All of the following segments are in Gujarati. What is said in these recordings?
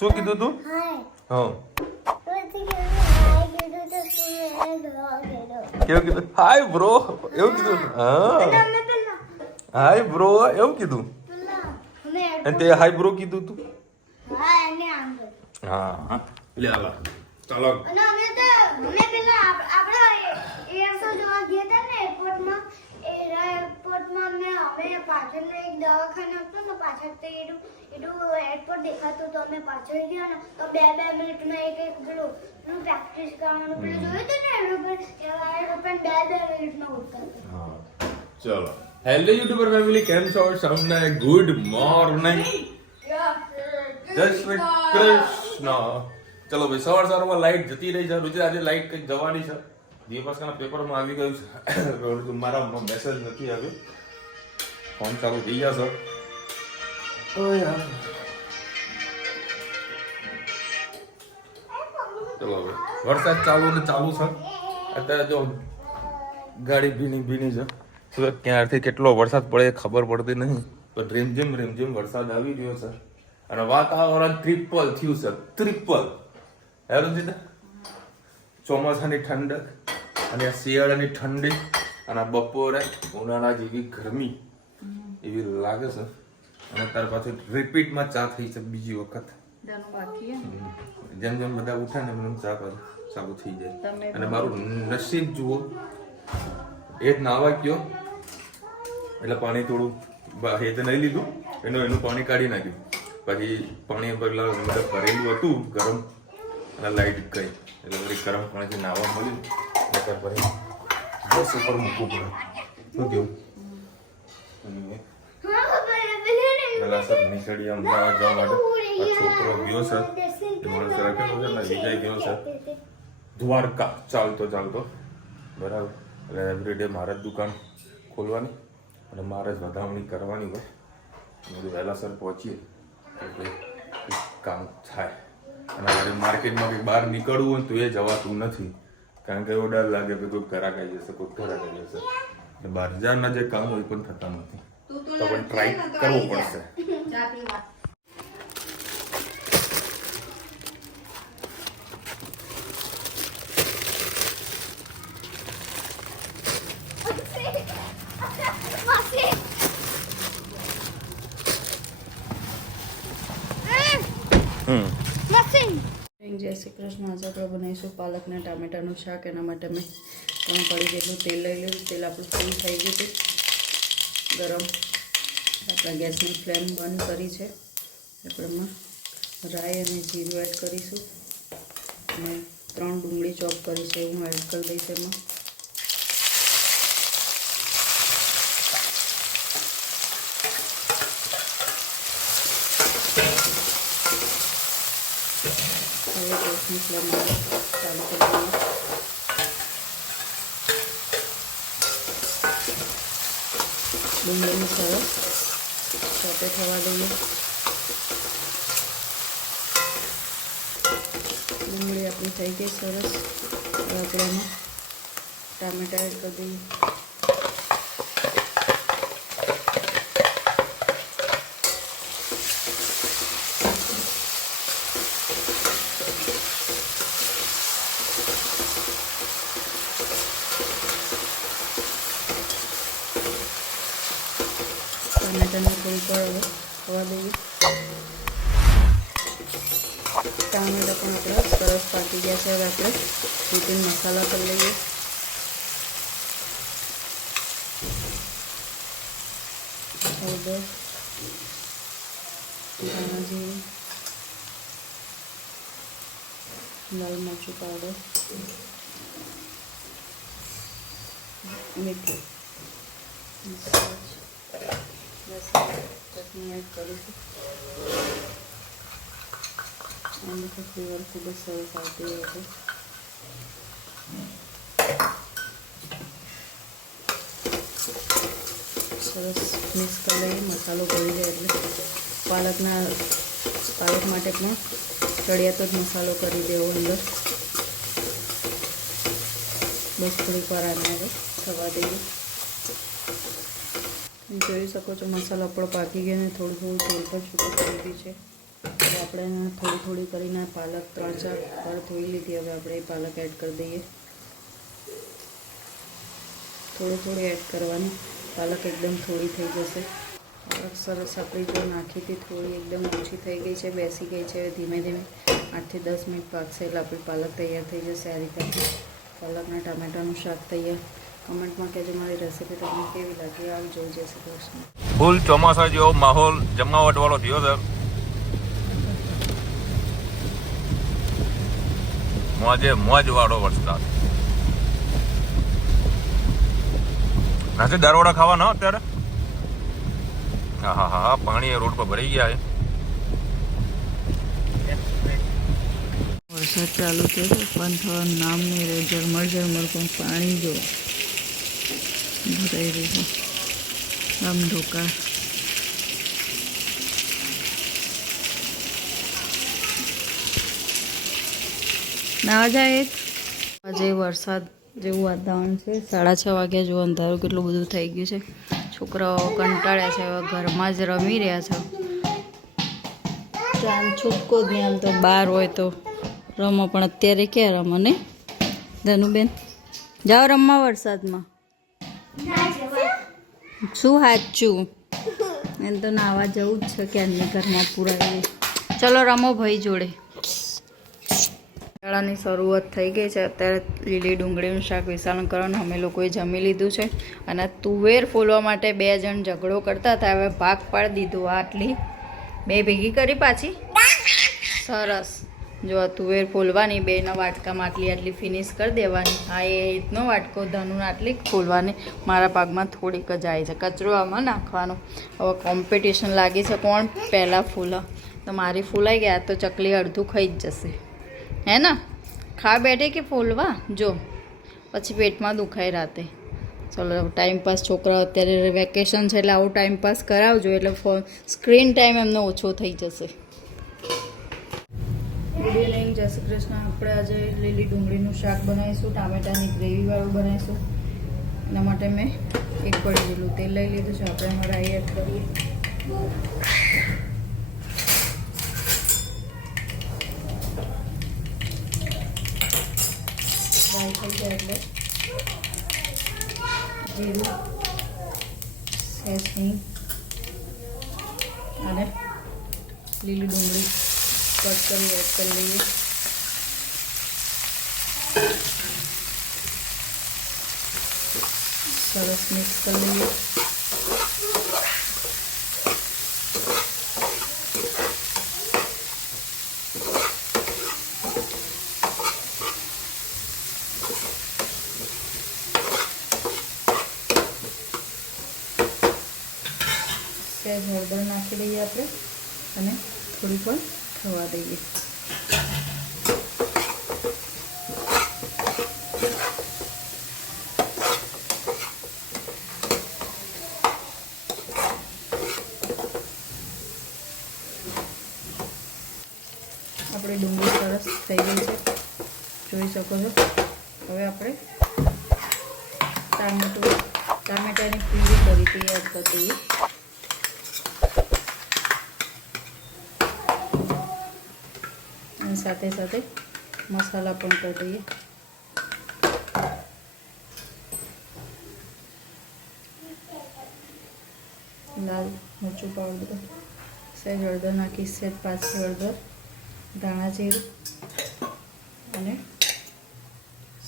શું કીધું તું? હા કેવું કીધું? હાય બ્રો એવું કીધું? હા હાય બ્રો એવું કીધું. અને તે હાય બ્રો કીધું તું? હા લે આલા ચાલો. દેખાતું તો અમે પાછળ ગયા ને તો 2 મિનિટમાં એક પેલું પ્રેક્ટિસ કરવાનું પેલું જોયું હતું ને એરોપ્લેન 2 મિનિટમાં ઉડતા. હા ચલો. હેલો યુટ્યુબર ફેમિલી, કેમ છો? સૌને ગુડ મોર્નિંગ, જય શ્રી કૃષ્ણ. ચલો ભાઈ, સવારમાં લાઈટ જતી રહી છે. રુચિ આજે લાઈટ કંઈક જવાની છે. દીપાસના પેપરમાં આવી ગયું છે. મારા મેસેજ નથી આવ્યો. ફોન ચાલુ થઈ ગયા છે. ઓ યાર ચલો હવે વરસાદ ચાલુ છે. અત્યારે જો ગાડી ભીની છે. સુરત ક્યારથી કેટલો વરસાદ પડે ખબર પડતી નહીં, પણ રીમઝીમ વરસાદ આવી રહ્યો છે. અને વાતાવરણ ટ્રિપલ થયું છે. ટ્રિપલ ચોમાસાની ઠંડક અને શિયાળાની ઠંડી અને બપોરે ઉનાળા જેવી ગરમી એવી લાગે છે. અને ત્યાર પાછું રિપીટમાં ચા થઈ છે બીજી વખત. જેમ બધા ઉઠે ને એમ ચા ચાલુ થઈ જાય. અને મારું નસીબ જુઓ, એ જ નાવા ગયો એટલે પાણી થોડું એ તો નહીં લીધું, એનું પાણી કાઢી નાખ્યું. પછી પાણી ભરેલું હતું ગરમ, અને લાઈટ ગઈ એટલે પછી ગરમ પાણીથી નાવા મળ્યું. પછી બસ ઉપર મૂકવું પડે. શું કેવું? પેલા સર નીકળી અમદાવાદ જવા માટે છોકરો ગયો છે, માણસ રાખેલો છે ને વિજય ગયો છે દ્વારકા ચાલતો બરાબર. એટલે એવરીડે મારે જ દુકાન ખોલવાની અને મારે જ વધામણી કરવાની હોય. બધું વહેલાસર પહોંચીએ એટલે કામ થાય. અને મારે માર્કેટમાં કંઈક બહાર નીકળવું હોય તો એ જવાતું નથી, કારણ કે એવો ડર લાગે કે કોઈ ઘરાક આવી જશે, કોઈ ઘરાક આવી જશે. એટલે બજારના જે કામ હોય એ પણ થતા નથી, તો પણ ટ્રાય કરવું પડશે. જય શ્રી કૃષ્ણ. આજે આપણે બનાવીશું પાલકના ટામેટાનું શાક. એના માટે મેં 3 કળી જેટલું તેલ લઈ લીધું. તેલ આપણું ફૂલ થઈ ગયું હતું ગરમ. આપણા ગેસની ફ્લેમ બંધ કરી છે. આપણે એમાં રાઈ અને જીરું એડ કરીશું અને 3 ડુંગળી ચોપ કરી છે હું એડ કરી દઈશ એમાં. હવે ગેસની ફ્લેમ ચાલુ કરી દઈએ. ડુંગળીને સરસ ચોપે થવા દઈએ. ડુંગળી આપણી થઈ ગઈ સરસ. હવે આપણે એમાં ટામેટા એડ કરી દઈએ. ટમેટાને થોડીક વાર હવે થવા દઈએ. ટામેટા પણ આપણા સરસ પાકી ગયા છે. હવે આપણે રૂટીન મસાલા કરી લઈએ. હળદર, ધાણા જીરું, લાલ મરચું પાવડર, મીઠું, ચટણી એડ કરીશું. આનાથી ફ્લેવર ખૂબ જ સરસ આવતી હોય છે. સરસ મિક્સ કરી લઈએ. મસાલો ભળી જાય એટલે પાલક માટે પણ ચડિયાતો જ મસાલો કરી દેવો અંદર. બસ થોડીક વાર આને હવે થવા દઈએ. જોઈ શકો છો મસાલો આપણો પાકી ગયો ને થોડું તેલ પણ છૂટું કરી દીધું છે. હવે આપણે થોડી થોડી કરીને પાલક 3-4 વાર ધોઈ લીધી. હવે આપણે એ પાલક એડ કરી દઈએ. થોડી એડ કરવાની, પાલક એકદમ થોડી થઈ જશે. પાલક સરસ આપણી જો નાખી હતી થોડી એકદમ ઓછી થઈ ગઈ છે, બેસી ગઈ છે. હવે ધીમે ધીમે 8 થી 10 મિનિટ પાકશે એટલે આપણી પાલક તૈયાર થઈ જશે. આ રીતે પાલકના ટામેટાનું શાક તૈયાર. કમેન્ટમાં કહેજો મારી રેસીપી તમને કેવી લાગી. આવજો. જય શ્રી કૃષ્ણ. ફૂલ ચોમાસા જેવો માહોલ જમાવટ વાળો થયો છે. મોજે મોજ વાળો વરસાદ. નાથી દારોડા ખાવાના અત્યારે. હા પાણી રોડ પર ભરાઈ ગયા છે. વરસાદ ચાલુ છે પણ થવાનું નામ નહીં રહે. ઝરમર પણ પાણી જો ભરાઈ રહ્યું છે. આમ ધોકા ના જાય. આજે વરસાદ જેવું વાતાવરણ છે. 6:30 વાગ્યા જેવું અંધારું કેટલું બધું થઈ ગયું છે. છોકરાઓ કંટાળ્યા છે, હવે ઘરમાં જ રમી રહ્યા છે. આમ છૂટકો જ નહીં. આમ તો બહાર હોય તો રમો, પણ અત્યારે ક્યાં રમો ને ધનુબેન? જાઓ રમવા વરસાદમાં. શું સાચું? એમ તો નાવા જવું જ છે ક્યાંની ઘરમાં પૂરાવી. ચલો રમો ભાઈ જોડે. શાળાની શરૂઆત થઈ ગઈ છે. અત્યારે લીલી ડુંગળીનું શાક વિસારણ કરવાનું અમે લોકોએ જમી લીધું છે. અને તુવેર ફોલવા માટે 2 જણ ઝઘડો કરતા હતા. હવે ભાગ પાડી દીધું. આટલી 2 ભેગી કરી પાછી. સરસ. જો આ તુવેર ફોલવાની 2ના વાટકામાં આટલી ફિનિશ કરી દેવાની. આ એ રીતનો વાટકો ધનુને આટલી ફોલવાની. મારા પાકમાં થોડીક જ આવી છે. કચરો આમાં નાખવાનો. હવે કોમ્પિટિશન લાગી છે કોણ પહેલાં ફૂલા. તો મારી ફૂલાઈ ગયા તો ચકલી અડધું ખાઈ જ જશે. હે ને? ખા બેઠે કે ફોલવા જો પછી પેટમાં દુખાય રાતે. ચલો ટાઈમપાસ. છોકરાઓ અત્યારે વેકેશન છે એટલે આવું ટાઈમપાસ કરાવજો એટલે સ્ક્રીન ટાઈમ એમનો ઓછો થઈ જશે. Good evening. જય શ્રી કૃષ્ણ. આપણે આજે લીલી ડુંગળીનું શાક બનાવીશું. ટામેટાની ગ્રેવીવાળું બનાવીશું. એના માટે મેં 1 પડી જેટલું તેલ લઈ લીધું છે. આપણે એમાં રાઈ એડ કરીએ. રાઈ થઈ જાય એટલે જીરું, સહેજ હિંગ અને લીલી ડુંગળી કટ કરી એડ કરી લઈએ. સરસ મિક્સ કરી લઈએ. સહેજ હળદર નાખી દઈએ આપણે અને થોડી પણ થવા દઈએ. આપણી ડુંગળી સરસ થઈ ગઈ છે, જોઈ શકો છો. હવે આપણે ટામેટાની પ્યુરી કરી હતી એડ કરી દઈએ. અને સાથે સાથે મસાલા પણ કરી દઈએ. લાલ મરચું પાવડર, સહેજ હળદર નાખી, સહેજ પાછી હળદર, ધાણા જીરું અને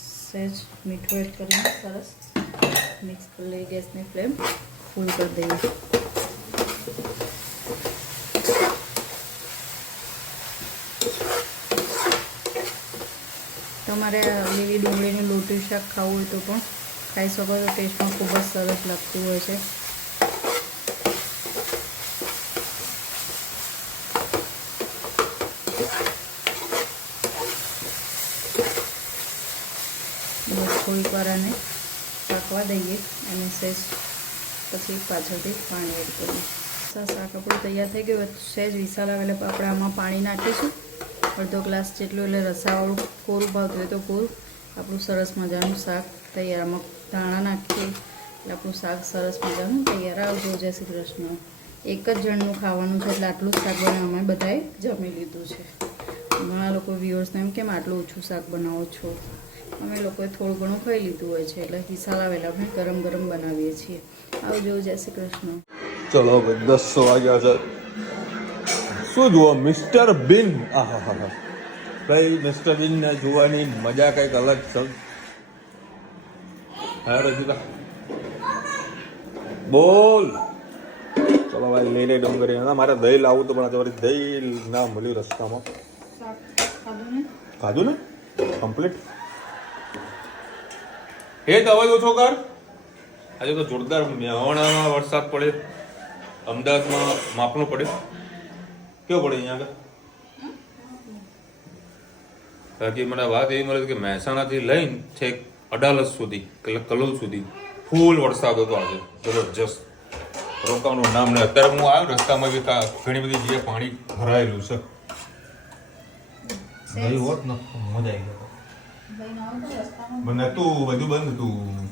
સહેજ મીઠું એડ કરીને સરસ મિક્સ કરી લઈ. ગેસની ફ્લેમ ફૂલ કરી દઈએ. તમારે લીલી ડુંગળીનું લોટીયું શાક ખાવું હોય તો પણ ખાઈ શકો છો. ટેસ્ટમાં ખૂબ જ સરસ લાગતું હોય છે. બસ થોડીક વાર આને પાકવા દઈએ અને સહેજ પછી પાછળથી પાણી એડ કરીએ. શાક આપણું તૈયાર થઈ ગયું. સહેજ વિસાલ આવે એટલે આપણે આમાં પાણી નાખીશું. અડધો ગ્લાસ જેટલું, એટલે રસાવાળું કોરું ભાવતું હોય તો કોરું. આપણું સરસ મજાનું શાક તૈયાર. આમાં ધાણા નાખીએ એટલે આપણું શાક સરસ મજાનું તૈયાર. આવજો. જય શ્રી કૃષ્ણ. એક જ જણનું ખાવાનું છે એટલે આટલું જ શાક બનાવી અમે બધાએ જમી લીધું છે. ઘણા લોકો વ્યુઅર્સને એમ કેમ આટલું ઓછું શાક બનાવો છો, અમે લોકોએ થોડું ઘણું ખાઈ લીધું હોય છે એટલે હિસ્સા લાવેલા અમે ગરમ ગરમ બનાવીએ છીએ. આવજો, જય શ્રી કૃષ્ણ. ચલો ભાઈ 10 વાગ્યા છે. શું જુઓ મિસ્ટર બીન? આહાહા ભાઈ મિસ્ટર બીન ને જોવાની મજા કંઈક અલગ છે. હા રજીતા બોલ. ચલો ભાઈ લઈ લે ડુંગળી. હા મારે દહીં લાવવું તો પણ આજે દહીં ના મળ્યું રસ્તામાં. ખાધું ને કમ્પ્લીટ. હે તો અવાજ ઓછો કર. આજે તો જોરદાર મેહોણામાં વરસાદ પડે, અમદાવાદમાં માપનો પડે. કેવો પડે અહીંયા આગળ? બાકી મને વાત એવી મળે કે મહેસાણાથી લઈને છેક અડાલજ સુધી કલોલ સુધી ફૂલ વરસાદ હતો આજે, જબરજસ્ત. રોકાવાનું નામ નહીં. અત્યારે હું આવ્યો રસ્તામાં બી ઘણી બધી જગ્યાએ પાણી ભરાયેલું છે. નહીં હોત ને મજા આવી ગયો. મને તું બધું બંધ હતું.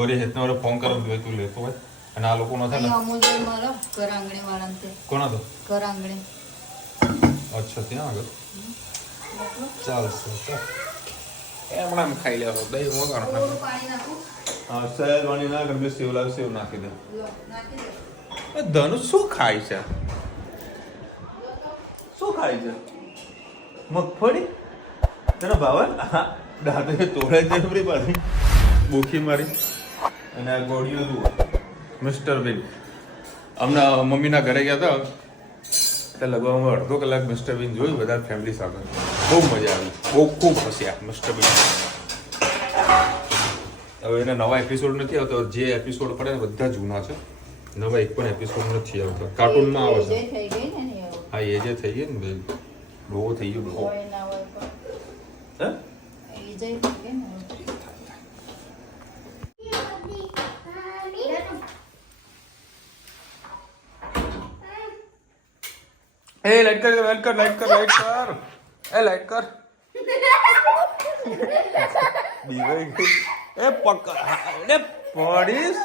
ઓરે હેતના ઓરે ફોન કરો તું લેતો હોય. અને આ લોકો નથી ને અમૂલભાઈ મારો ઘર આંગણે વાળા કોણ હતો? ઘર આંગણે. અચ્છા ત્યાં આગળ ચાલશે. એમણે એમ ખાઈ લેવો દહીં મોગાનો. પાણી નાખું. હા સહેજ પાણી ના કરી સેવ લાવી સેવ નાખી દે. નાખી દે. ધનુષ શું ખાય છે? શું ખાય છે? મગફળી તને ભાવે? હા દાંતે તોડે છે ફરી પાછી બોખી મારી. અને આ ગોળીઓ જુઓ મિસ્ટર બીન. હમણાં મમ્મીના ઘરે ગયા હતા એટલે લગભગ અમે અડધો કલાક મિસ્ટર બીન જોયું બધા ફેમિલી સાથે. બહુ મજા આવી, બહુ ખૂબ હસ્યા મિસ્ટર બીન. હવે એના નવા એપિસોડ નથી આવતો. જે એપિસોડ પડે ને બધા જૂના છે, નવા એક પણ એપિસોડ નથી આવતો. કાર્ટૂનમાં આવે છે. થઈ ગઈ ને એની હવે. હા એ જે થઈ ગઈ ને બેન બહુ થઈ ગયું બહુ. હોય ના હોય પણ હે એ જઈ થઈ ગઈ ને હવે. એ લાઈટ કર લાઈટ કર લાઈટ કર લાઈટ કર. એ લાઈટ કર. બીવાઈ ગઈ. એ પકડ. એ પડીશ.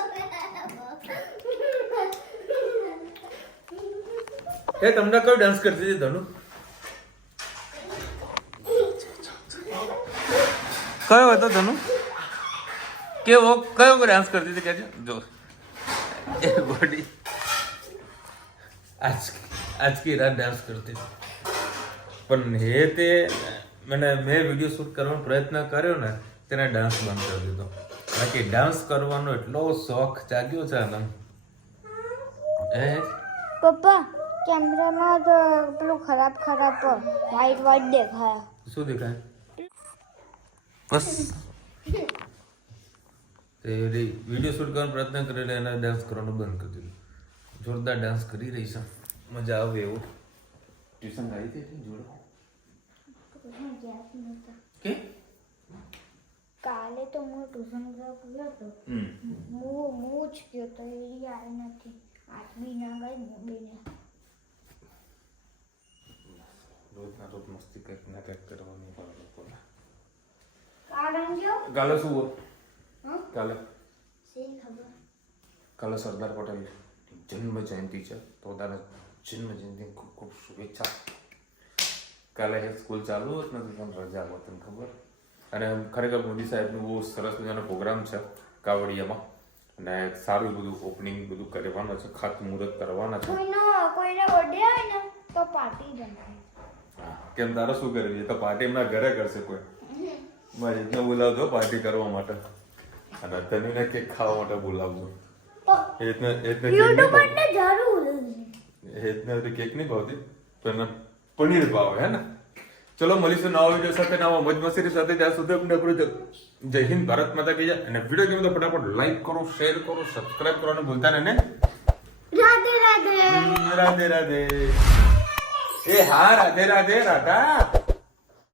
એ તમને કયો ડાન્સ કરતી હતી ધનુ? કયો હતો ધનુ? કેવો કયો ડાન્સ કરતી હતી કહેજો જો. એ બોડી आज की रात डांस करती थी પણ હે તે મેં વિડીયો શૂટ કરવાનો પ્રયત્ન કર્યો ને તેને ડાન્સ બંધ કરી દીધો. બાકી ડાન્સ કરવાનો એટલો શોખ જાગ્યો છે ને. હે પપ્પા કેમેરામાં તો પેલું ખરાબ વ્હાઈટ વ્હાઈટ દેખાય. શું દેખાય? બસ વિડીયો શૂટ કરવાનો પ્રયત્ન કરીને એને ડાન્સ કરવાનો બંધ કરી દીધો. જોરદાર ડાન્સ કરી રહી છે, મજા આવે એવું. ટ્યુશન આવી હતી જોડે કે કાલે તો હું ટ્યુશન ગયો હતો. હું જ ગયો તો એ યાદ નથી. આજ બી ના ગઈ બેને. રોજના રોજ મસ્તી કરીને કંઈક કરવાની હોય લોકોને. કારણ જો કાલે શું હોય? કાલે સી ખબર. કાલે સરદાર પટેલ જન્મ જયંતિ છે તો તારા જન્મ જયંતિ ખૂબ ખૂબ શુભેચ્છા. કાલે સ્કૂલ ચાલુ હોત નથી પણ રજા હોત તને ખબર. અને ખરેખર મોદી સાહેબનું બહુ સરસ મજાનો પ્રોગ્રામ છે કાવડિયામાં અને સારું બધું ઓપનિંગ બધું કરવાનું છે, ખાતમુહૂર્ત કરવાના છે. કોઈને બર્થડે હોય ને તો પાર્ટી બનાવે. કેમ તારે શું કરવી? તો પાર્ટી એમના ઘરે કરશે કોઈ. મારે રીતના બોલાવજો પાર્ટી કરવા માટે અને તને કેક ખાવા માટે બોલાવજો. કેક નહીં ભાવતી પણ પનીર ભાવે હે ને. ચલો મળીશું નવા વિડીયો સાથે નવા મોજ મસ્તી સાથે. ત્યાં સુધી આપણે જય હિન્દ, ભારત માતા કી જય. અને વિડીયો ગમે તો ફટાફટ લાઈક કરો, શેર કરો, સબસ્ક્રાઇબ કરવાનું ભૂલતા નહીં ને. રાધે રાધે. રાધે રાધે. એ હા રાધે રાધે રાધા.